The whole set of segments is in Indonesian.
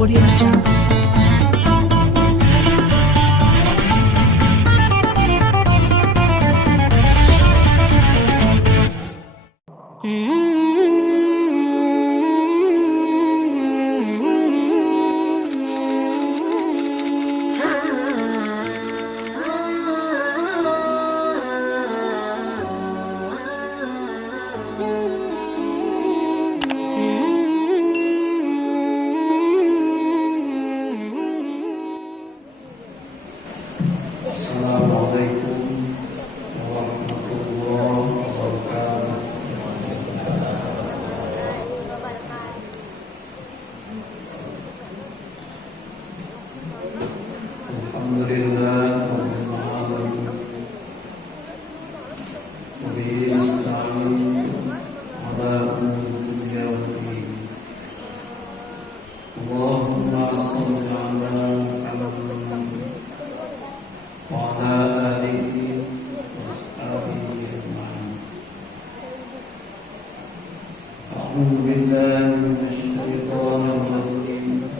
Audio Jungle. Assalamualaikum warahmatullahi wabarakatuh. Alhamdulillah rabbil alamin. Wa bihi nasta'in ala umuri dunya waddin. Allahumma shalli ala Muhammad وعلى آله وأصحابه أجمعين. أعوذ بالله من الشيطان الرجيم.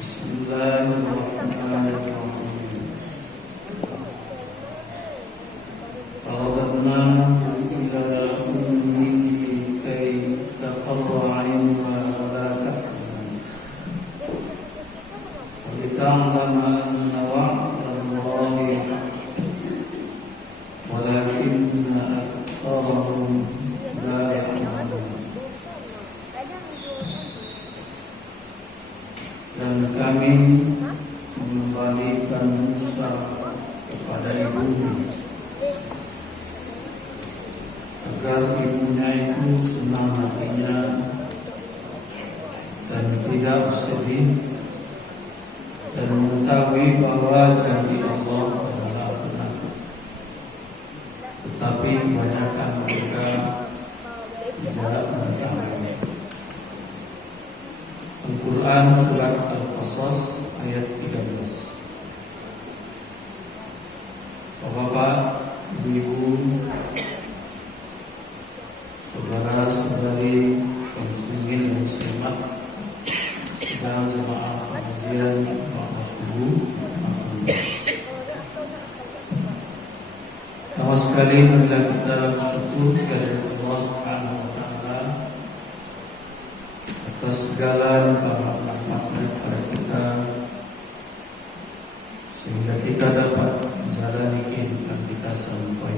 بسم الله الرحمن الرحيم. فرددناه إلى أمه كي تقر عينها ولا تحزن ولتعلم أن وعد الله حق ولكن أكثرهم لا يعلمون. Dan kami mengembalikan Musa kepada ibunya agar ibunya itu senang hatinya dan tidak sedih dan mengetahui bahwa janji Allah adalah benar. Tetapi kebanyakan mereka tidak mengetahui. Al-Quran Surat Al-Qasas ayat 13. Bapak, ibu-ibu, saudara-saudari muslimin dan muslimat, sedang jemaah pengajian Pertama sekali marilah kita bersyukur kepada Allah Subhanahu wa taala atas segala rahmat-Nya kepada kita sehingga kita dapat menjalani kehidupan kita sampai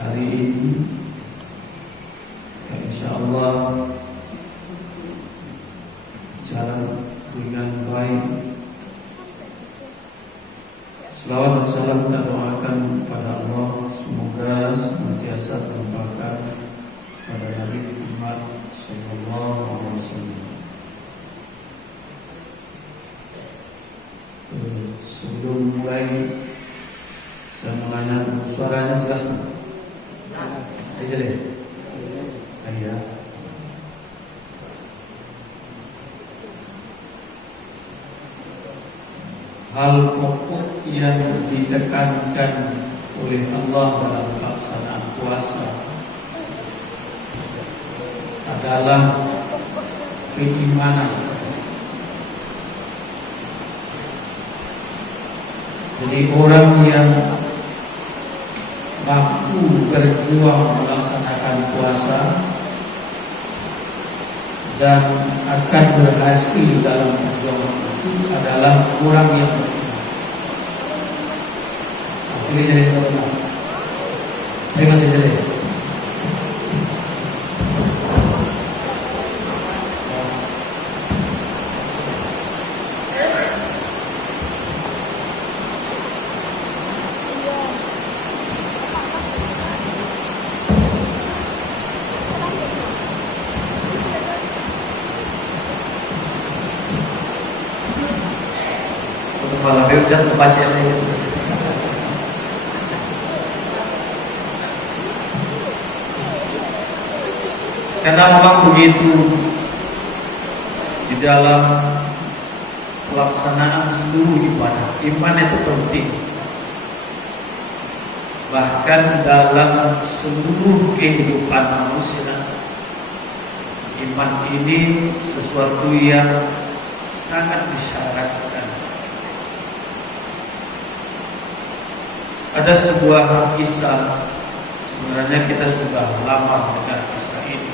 hari ini. Dan insyaallah jalan dengan baik. Selawat dan salam kita doakan kepada Allah, semoga senantiasa terlimpahkan pada Nabi Muhammad sallallahu alaihi wasallam. Sebelum mulai saya menanya, suaranya jelas tak? Aja deh. Iya. Hal pokok yang ditekankan oleh Allah dalam pelaksanaan puasa adalah keimanan. Jadi orang yang mampu berjuang melaksanakan puasa dan akan berhasil dalam perjuangan itu adalah orang yang beriman. Ini jadi contoh. Ini masih jadi. Kalau dia udah terbaca ini. Karena memang begitu di dalam pelaksanaan seluruh ibadah, iman itu penting. Bahkan dalam seluruh kehidupan manusia, iman ini sesuatu yang sangat disyaratkan. Ada sebuah kisah, sebenarnya kita sudah lama mendengar kisah ini,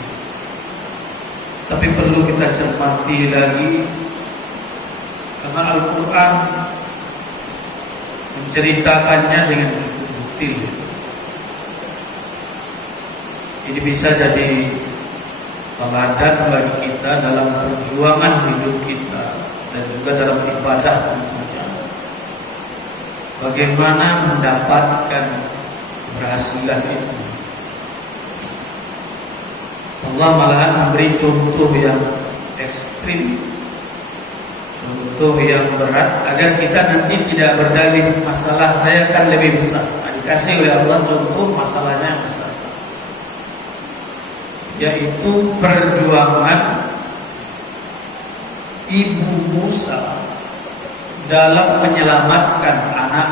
tapi perlu kita cermati lagi karena Al-Quran menceritakannya dengan cukup detail. Ini bisa jadi teladan bagi kita dalam perjuangan hidup kita dan juga dalam ibadah tentunya. Bagaimana mendapatkan keberhasilan itu. Allah malahan memberi contoh yang ekstrim, contoh yang berat, agar kita nanti tidak berdalih masalah saya kan lebih besar. Dikasih oleh Allah contoh masalahnya besar, yaitu perjuangan ibu Musa dalam menyelamatkan anak.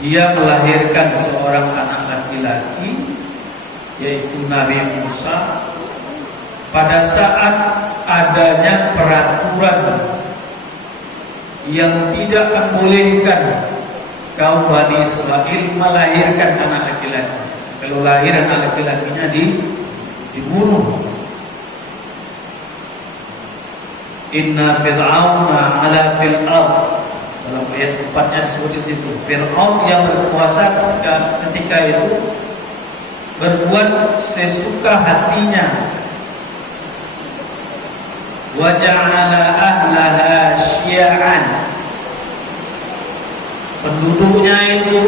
Dia melahirkan seorang anak laki-laki, yaitu Nabi Musa, pada saat adanya peraturan yang tidak membolehkan kaum Bani Israel melahirkan anak laki-laki. Kalau lahir anak laki-lakinya dibunuh. Inna fir'auna ala fil ard, dalam ayat 4-nya disebut di situ. Fir'aun yang berkuasa ketika itu berbuat sesuka hatinya. Wa ja'ala ahlaha syi'an, penduduknya itu,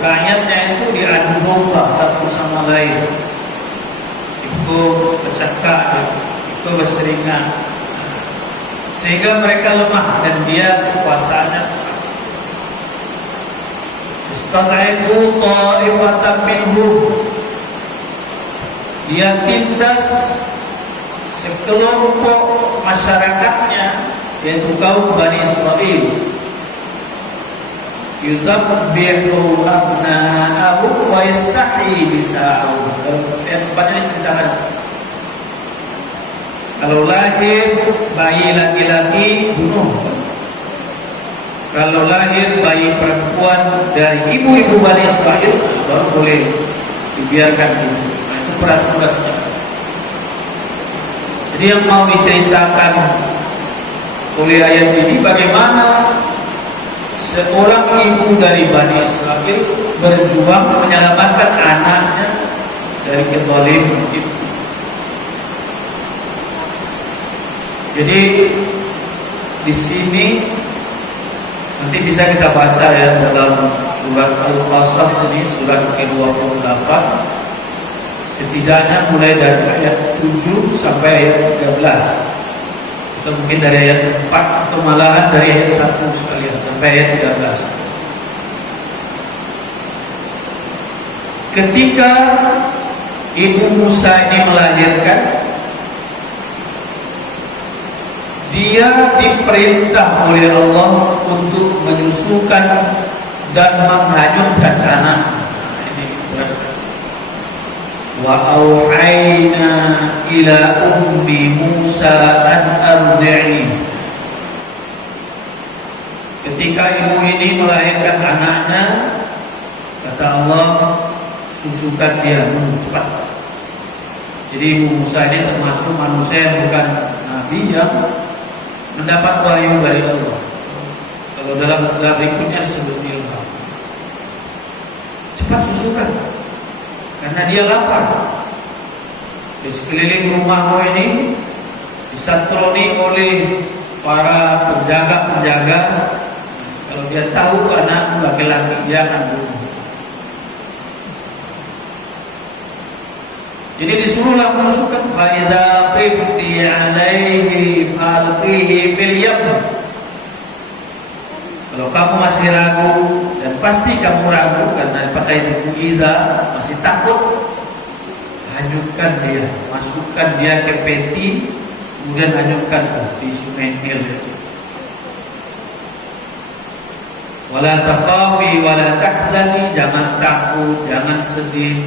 rakyatnya itu diadu domba satu sama lain. Itu bercakap, itu berseringan, sehingga mereka lemah dan dia kekuasaannya. Istadaifu ta'ifatan minhum, dia tindas sekelompok masyarakatnya, yaitu kaum Bani Israel. Yudabbihu abna'ahum wa yastahyi nisa'ahum. Yang tempatnya diceritakan, kalau lahir bayi laki-laki bunuh, kalau lahir bayi perempuan dari ibu-ibu Bani Israel baru boleh dibiarkan itu. Nah, itu peraturannya. Jadi yang mau diceritakan oleh ayat ini, bagaimana seorang ibu dari Bani Israel berjuang menyelamatkan anaknya dari kezaliman itu. Jadi di sini nanti bisa kita baca ya dalam surat Al-Qasas ini, surat ke-28, setidaknya mulai dari ayat 7 sampai ayat 13, atau mungkin dari ayat 4, atau malahan dari ayat 1 sekalian sampai ayat 13. Ketika ibu Musa ini melahirkan, dia diperintah oleh Allah untuk menyusukan dan menghanyutkan anak. Wa auhayna ila ummi Musa an ardi'i. Ketika ibu ini melahirkan anaknya, kata Allah, susukan dia cepat. Jadi ibu Musa ini termasuk manusia yang bukan nabi, yang mendapat wahyu dari Allah. Kalau dalam sejarah berikutnya disebut ilham. Cepat susukan, karena dia lapar. Di sekeliling rumahmu ini disatroni oleh para penjaga-penjaga. Kalau dia tahu anak laki-laki, dia akan bunuh. Jadi disuruhlah menusukkan, faida qibti alaihi falqihi fil yam. Kalau kamu masih ragu, dan pasti kamu ragu karena pakai buku idza, masih takut, hanyutkan dia, masukkan dia ke peti, kemudian hanyutkan di sungai Nil. Wala takhafi wala tahzani, jangan takut, jangan sedih.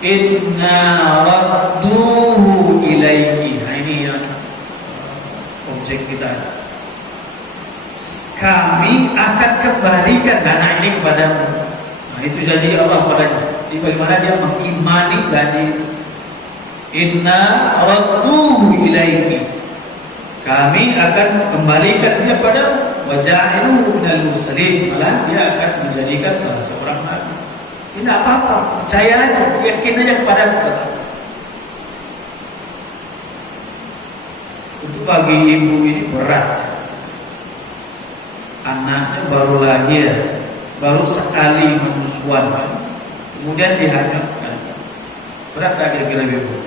Inna radduhu ilaiki. Nah, ini yang muslim kita. Kami akan kembalikan dana ini kepadamu. Nah, itu jadi Allah padanya. Jadi bagaimana dia mengimani janji. Inna radduhu ilaiki. Kami akan kembalikan dia pada wajahilu minal mursalin. Malah dia akan menjadikan salah seorang nabi. Ini apa-apa, percaya aja, yakin aja kepada kita. Itu bagi ibu ini berat. Anaknya baru lahir, baru sekali menyusuan, kemudian dihanyutkan. Berat tak kira-kira ibu?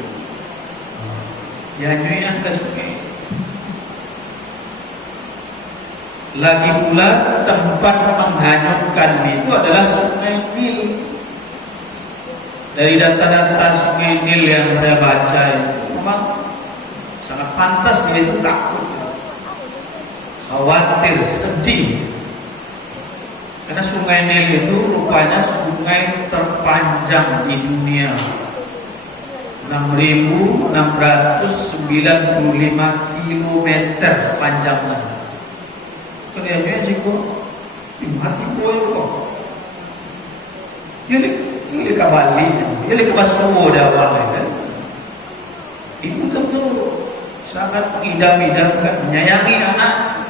Dihanyutkan ke sungai. Lagi pula tempat menghanyutkan itu adalah sungai Nil. Dari data-data sungai Nil yang saya baca itu memang sangat pantas dia itu takut, khawatir, sedih. Karena sungai Nil itu rupanya sungai terpanjang di dunia, 6.695 km panjangnya. Kelihatannya sih kok mati kok. Ini kembali, ini kebasuh dah awalnya kan. Ibu tentu sangat idam-idamkan, menyayangi anak.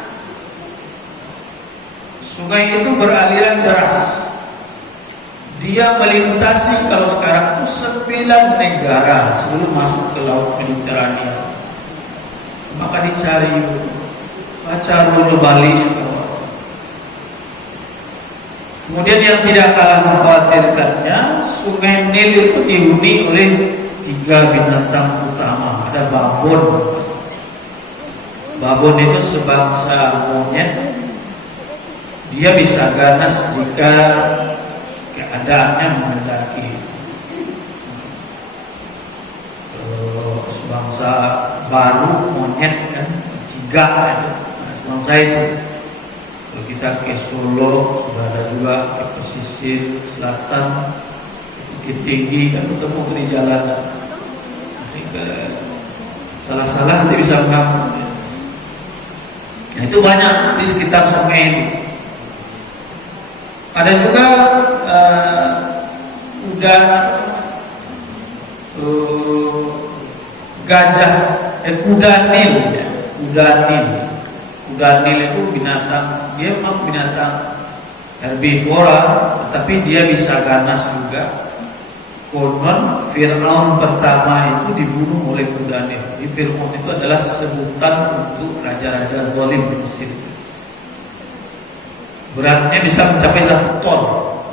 Sungai itu beraliran deras. Dia melintasi kalau sekarang itu 9 negara sebelum masuk ke laut Mediterania. Maka dicari baca rule Bali. Kemudian yang tidak kalah mengkhawatirkannya, sungai Nil itu dihuni oleh 3 binatang utama. Ada babon. Babon itu sebangsa monyet. Dia bisa ganas jika keadaannya menghendaki. Sebangsa baru monyet kan, jigak kan. Sebangsa itu. Kalau kita ke Solo sudah ada juga, ke pesisir selatan, Bukit Tinggi kan ketemu di jalan. Nanti ke salah-salah nanti bisa mengambil. Nah, itu banyak di sekitar sungai ini. Ada juga kuda Nil, ya. Kuda Nil itu binatang, dia memang binatang herbivora, tetapi dia bisa ganas juga. Konon Fir'aun pertama itu dibunuh oleh kuda Nil. Jadi Fir'aun itu adalah sebutan untuk raja-raja zalim di Mesir. Beratnya bisa mencapai 1 ton.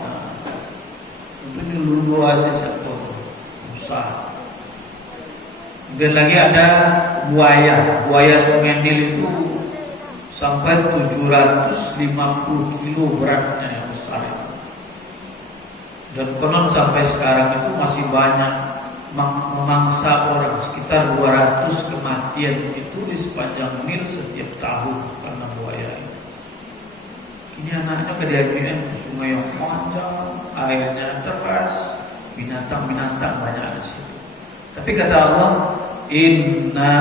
Nah, itu dulu aja 1 ton. Besar. Kemudian lagi ada buaya sungai Nil itu sampai 750 kilo beratnya, yang besar. Dan konon sampai sekarang itu masih banyak memangsa orang, sekitar 200 kematian itu di sepanjang Nil setiap tahun karena buaya. Ini anaknya kejadian sungai yang panjang, airnya deras, binatang-binatang banyak di situ. Tapi kata Allah, Inna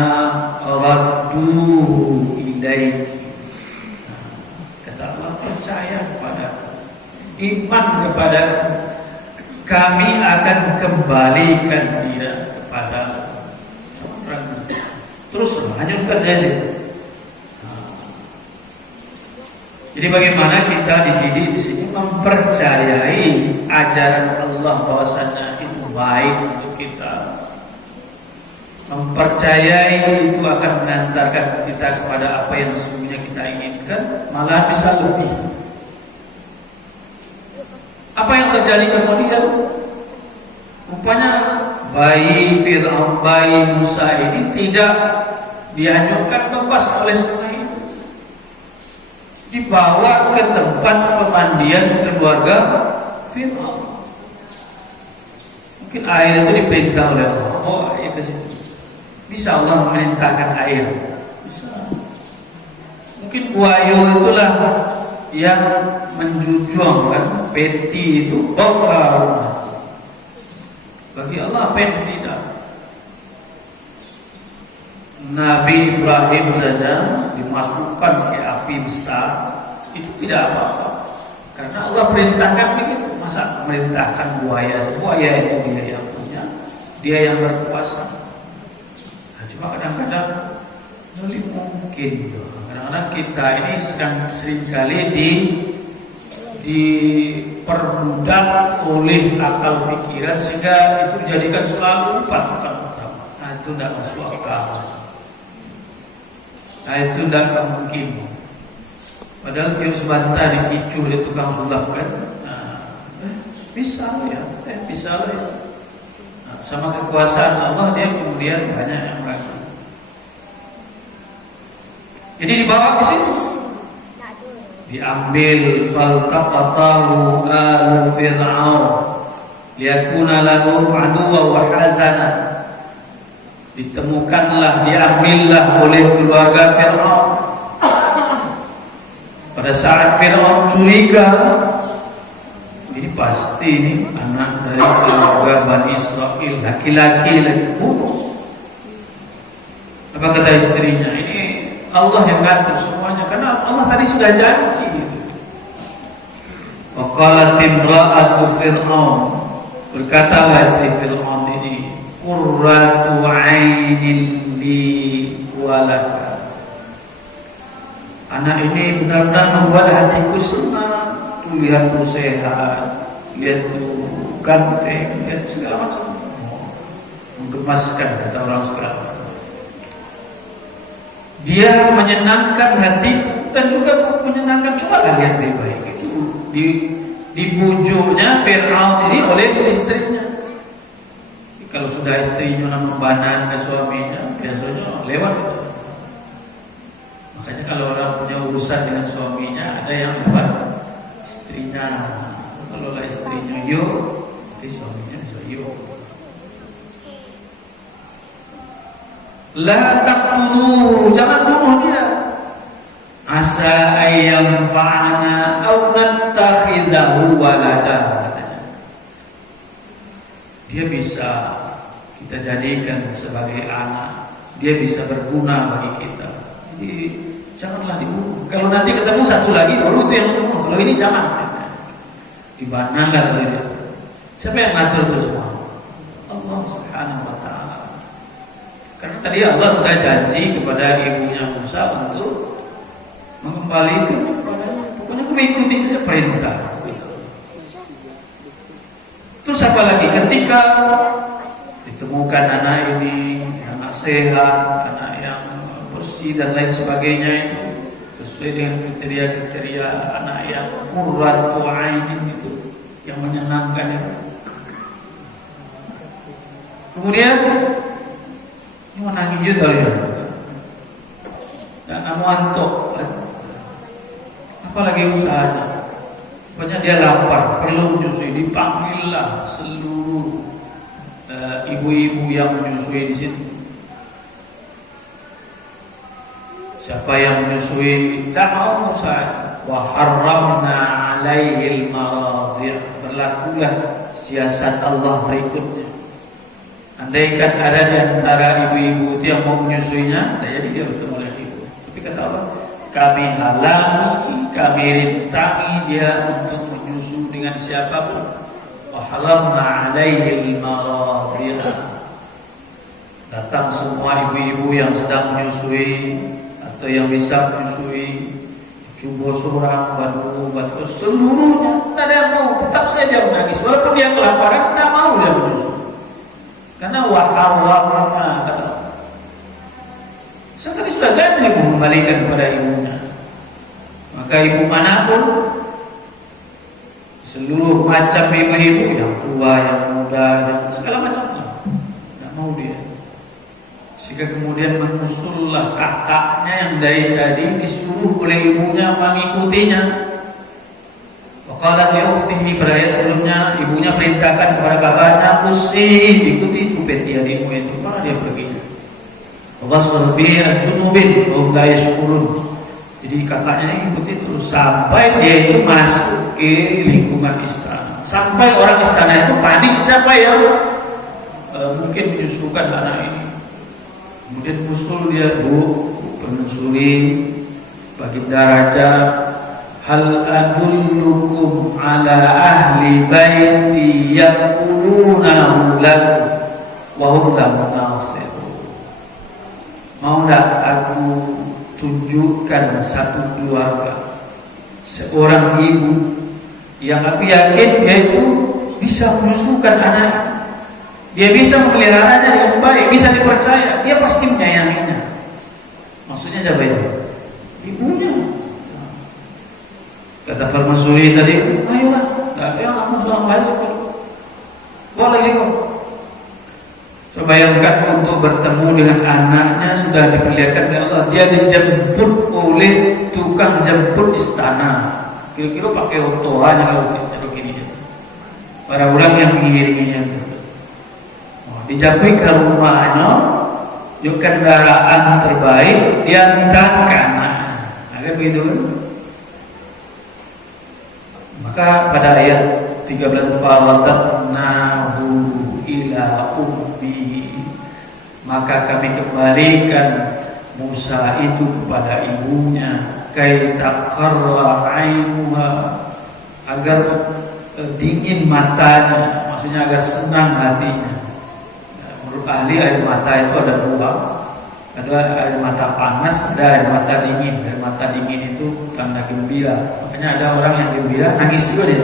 radduhu ilaiki. Kata Allah, percaya kepada, iman kepada, kami akan kembalikan dia kepada orang. Terus hanyutkan saja. Jadi bagaimana kita dididik di sini mempercayai ajaran Allah bahwasanya itu baik untuk kita. Mempercayai itu akan mengantarkan kita kepada apa yang sesungguhnya kita inginkan, malah bisa lebih. Apa yang terjadi kemudian? Rupanya bayi Fir'aun, bayi Musa ini tidak dihanyutkan bebas oleh sungai itu. Dibawa ke tempat pemandian keluarga Fir'aun. Mungkin air itu diperintah oleh Allah. Oh, air ke situ. Bisa Allah memerintahkan air. Bisa. Mungkin buaya itulah yang menjunjung kan, peti itu bakar. Bagi Allah apa yang tidak. Nabi Ibrahim saja dimasukkan ke api besar, itu tidak apa-apa. Karena Allah perintahkan begitu. Masa memerintahkan buaya? Buaya itu dia yang punya, dia yang berkuasa. Nah, cuma kadang-kadang lebih mungkin. Kadang-kadang kita ini seringkali dipermudah oleh akal pikiran sehingga itu dijadikan selalu patokan utama. Nah, itu tidak masuk akal. Nah, itu tidak mungkin. Padahal tiap sebentar dikicu oleh tukang sulap kan. Bisa ya, bisa lah ya. Nah, sama kekuasaan Allah dia kemudian banyak yang ragu. Jadi dibawa ke situ, diambil faltaqatahu alu fir'aun liyakuna lahum aduwwan wa hazana. Ditemukanlah, diambillah oleh keluarga Fir'aun. Pada saat Fir'aun curiga, ini pasti ini anak dari keluarga Bani Israel, laki-laki lagi. Apa kata istrinya? Ini Allah yang ngatur semuanya, karena Allah tadi sudah janji. Wa qalat imra'atu Fir'aun, berkatalah istri Fir'aun ini, qurratu 'ainin li wa laka. Anak ini benar-benar membuat hatiku senang. Lihat tuh sehat, lihat tuh ganteng, lihat segala macam, menggemaskan kata orang sekarang. Dia menyenangkan hati dan juga menyenangkan. Coba lihat baik-baik itu dibujuknya Fir'aun ini oleh istrinya. Kalau sudah istrinya membanaan ke suaminya, biasanya lewat. Makanya kalau orang punya urusan dengan suaminya, ada yang buat istrinya. Kalau lah istrinya yo, nanti suaminya bisa yo. La taqtulu, jangan bunuh dia. Asa ayyam fa'ana aw nattakhidahu walada. Dia bisa kita jadikan sebagai anak. Dia bisa berguna bagi kita. Jadi janganlah dibunuh. Kalau nanti ketemu satu lagi, baru itu yang bunuh. Kalau ini jangan. Dibanangkan oleh dia. Siapa yang ngatur itu semua? Allah Subhanahu wa ta'ala. Karena tadi Allah sudah janji kepada ibunya Musa untuk mengembalikan. Pokoknya mengikuti saja perintah. Terus apa lagi? Ketika ditemukan anak ini, anak sehat, anak yang bersih dan lain sebagainya itu sesuai dengan kriteria-kriteria anak yang qurratu 'ainin itu, yang menyenangkan itu. Kemudian ini menangis juga ya, dan amuantok, apalagi usahanya. Pokoknya dia lapar, perlu menyusui. Dipanggillah seluruh ibu-ibu yang menyusui di situ. Siapa yang menyusui tak mau saya. Wa harramna 'alaihi al-maradhi'. Berlakulah siasat Allah berikutnya. Andaikan ada di antara ibu-ibu itu yang mau menyusuinya, jadi dia bertemu dengan ibu. Tapi kata Allah, kami halangi, kami rintangi dia untuk menyusu dengan siapapun. Wa haramna 'alaihi al-maradhi'. Datang semua ibu-ibu yang sedang menyusui atau yang bisa menyusui, coba seorang batu seluruhnya, tidak ada yang mau, tetap saja menangis walaupun dia kelaparan, tidak mau dia menyusui. Karena waharwamana kata saya tadi sudah janji mengembalikan kepada ibunya. Maka ibu manapun, seluruh macam ibu-ibu, yang tua, yang muda, yang segala macamnya, tidak mau dia. Sehingga kemudian menyusullah kakaknya yang dari tadi disuruh oleh ibunya mengikutinya. Waqalat li ukhtihi, pada ayat sebelumnya ibunya perintahkan kepada kakaknya, usi, ikuti upeti adikmu itu. Mana dia pergi? Wasbir bi junubin hum la yashkurun. Jadi kakaknya ikuti terus sampai dia itu masuk ke lingkungan istana. Sampai orang istana itu panik, siapa yang mungkin menyusukan anak ini. Kemudian usul dia, Bu penyusuri baginda raja, hal adullukum ala ahli baiti yakfulunahu lakum wa hum lahu nasihun. Mau tak aku tunjukkan satu keluarga, seorang ibu yang aku yakin dia itu bisa menyusukan anak, dia bisa memeliharanya dengan baik, bisa dipercaya, dia pasti menyayanginya. Maksudnya siapa itu? Ibunya. Kata permaisuri tadi, ayolah, kamu seorang baik sekali, boleh sih kok. Bayangkan untuk bertemu dengan anaknya sudah diperlihatkan oleh Allah, dia dijemput oleh tukang jemput istana, kira-kira pakai otohan kalau gini. Para orang yang mengiriminya, dijemput ke rumahnya, yuk kendaraan terbaik, diantar ke anaknya, agak begitu kan? Maka pada ayat 13, fawatabnahu ila ummi, maka kami kembalikan Musa itu kepada ibunya, kai taqarra ainuha, agar dingin matanya, maksudnya agar senang hatinya. Menurut ahli air mata itu ada dua, ada air mata panas, ada air mata dingin. Air mata dingin itu tanda gembira, makanya ada orang yang gembira nangis juga dia.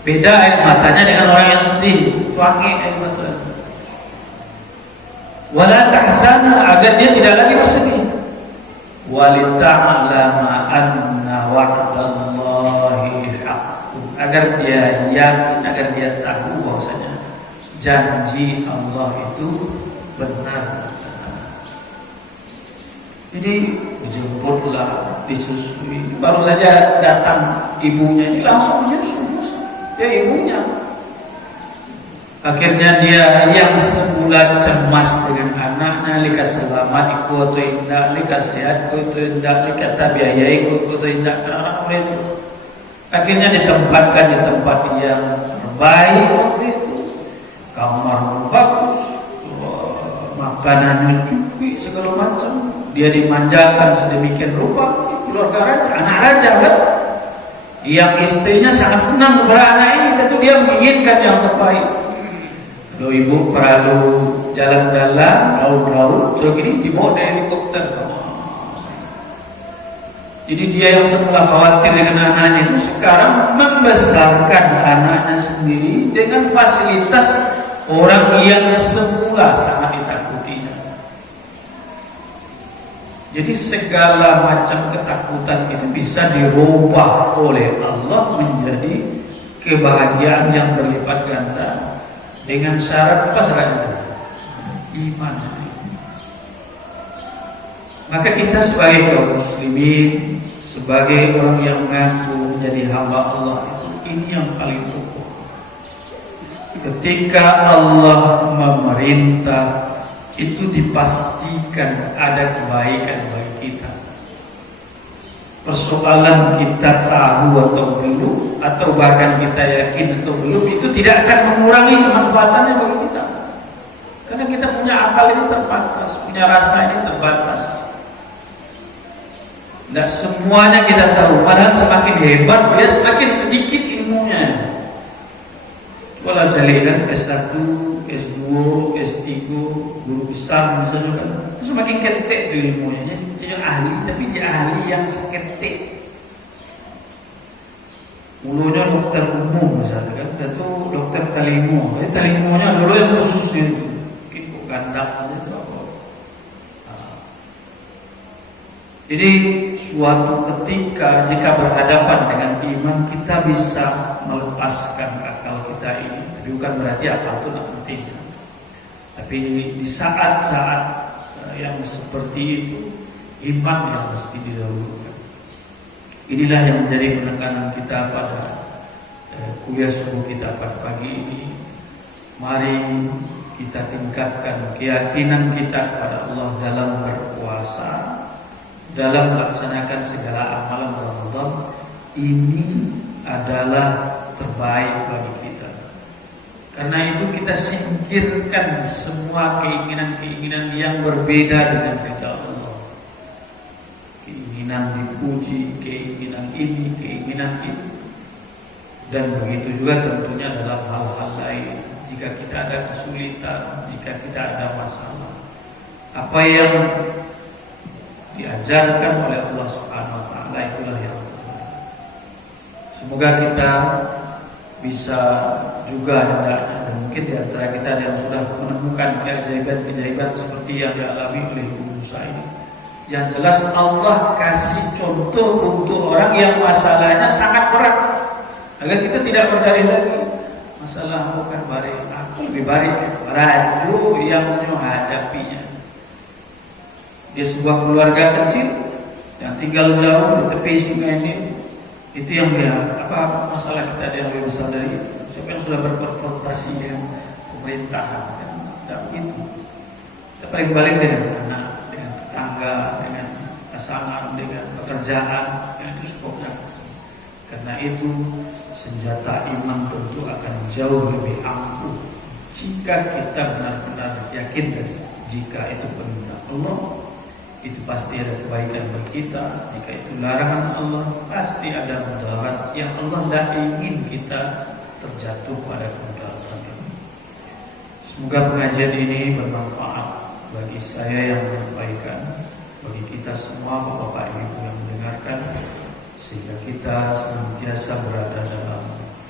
Beda air matanya dengan orang yang sedih, tuangi air mata. Wala tahzana, agar dia tidak lagi bersedih. Walita'lama anna wa'dallahi haqqun, agar dia yakin, agar dia tahu bahwasanya janji Allah itu benar. Jadi dijemputlah, disusui. Baru saja datang ibunya, ini langsung menyusu. Ya ibunya. Akhirnya dia yang semula cemas dengan anaknya, lika selamat iku atau indah, lika sehat atau indah, lika tabiayai iku atau indah, anak itu akhirnya ditempatkan di tempat yang terbaik waktu itu, kamar bagus, makanannya cukup segala macam, dia dimanjakan sedemikian rupa. Keluarga raja, anak raja kan, yang istrinya sangat senang kepada anak ini, tentu dia menginginkan yang terbaik. Kalau ibu perlu jalan-jalan, laut-laut, terus ini dibawa dari helikopter. Jadi dia yang semula khawatir dengan anaknya itu sekarang membesarkan anaknya sendiri dengan fasilitas orang yang semula sangat ditakutinya. Jadi segala macam ketakutan itu bisa dirubah oleh Allah menjadi kebahagiaan yang berlipat ganda. Dengan syarat apa syaratnya? Iman. Maka kita sebagai kaum muslimin, sebagai orang yang mengaku menjadi hamba Allah itu, ini yang paling pokok. Ketika Allah memerintah, itu dipastikan ada kebaikan bagi kita. Persoalan kita tahu atau belum, atau bahkan kita yakin atau belum, itu tidak akan mengurangi kemanfaatannya bagi kita. Karena kita punya akal ini terbatas, punya rasa ini terbatas. Tidak semuanya kita tahu, padahal semakin hebat dia semakin sedikit ilmunya. Walau jalilan S1, S2, S3, guru besar misalnya kan, itu semakin ketek tuh ilmunya. Jadi ahli, tapi dia ahli yang seketik. Mulunya dokter umum misalnya kan, itu dokter talimo. Jadi talimonya dulu yang khusus itu, mungkin kok gandak gitu apa. Jadi suatu ketika jika berhadapan dengan iman, kita bisa melepaskan akal kita ini. Tapi bukan berarti akal itu tidak penting. Tapi di saat-saat yang seperti itu, iman yang mesti didahulukan. Inilah yang menjadi penekanan kita pada kuliah subuh kita pada pagi ini. Mari kita tingkatkan keyakinan kita kepada Allah dalam berpuasa, dalam melaksanakan segala amalan Ramadan. Ini adalah terbaik bagi kita. Karena itu kita singkirkan semua keinginan-keinginan yang berbeda dengan ridha Allah. Keinginan dipuji, keinginan ini, keinginan itu. Dan begitu juga tentunya dalam hal-hal lain. Jika kita ada kesulitan, jika kita ada masalah, apa yang diajarkan oleh Allah Subhanahu wa taala itulah yang benar. Semoga kita bisa juga hendaknya, dan mungkin di antara kita yang sudah menemukan keajaiban-keajaiban seperti yang dialami oleh Ibu Musa ini. Yang jelas Allah kasih contoh untuk orang yang masalahnya sangat berat, agar kita tidak berdalih lagi. Masalah bukan bari, aku lebih bari raju yang menghadapinya. Dia sebuah keluarga kecil yang tinggal jauh di tepi sungai ini. Itu yang dia, apa masalah kita yang lebih besar dari itu? Siapa yang sudah berkonfrontasi dengan pemerintahan? Tidak begitu. Kita paling balik dengan anak, dengan tetangga, dengan pasangan, dengan pekerjaan, yang itu sebabnya. Karena itu senjata iman tentu akan jauh lebih ampuh jika kita benar-benar yakin dan jika itu perintah Allah, itu pasti ada kebaikan bagi kita. Jika itu larangan Allah, pasti ada mudarat yang Allah tidak ingin kita terjatuh pada kemudaratan ini. Semoga pengajian ini bermanfaat bagi saya yang menyampaikan, bagi kita semua Bapak Ibu yang mendengarkan, sehingga kita senantiasa berada dalam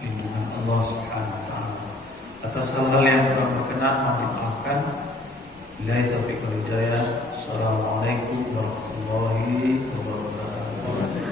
lindungan Allah Subhanahu wa taala. Atas hal-hal yang kurang berkenan mohon dimaafkan. Billahi taufiq wal hidayah. Assalamualaikum warahmatullahi wabarakatuh.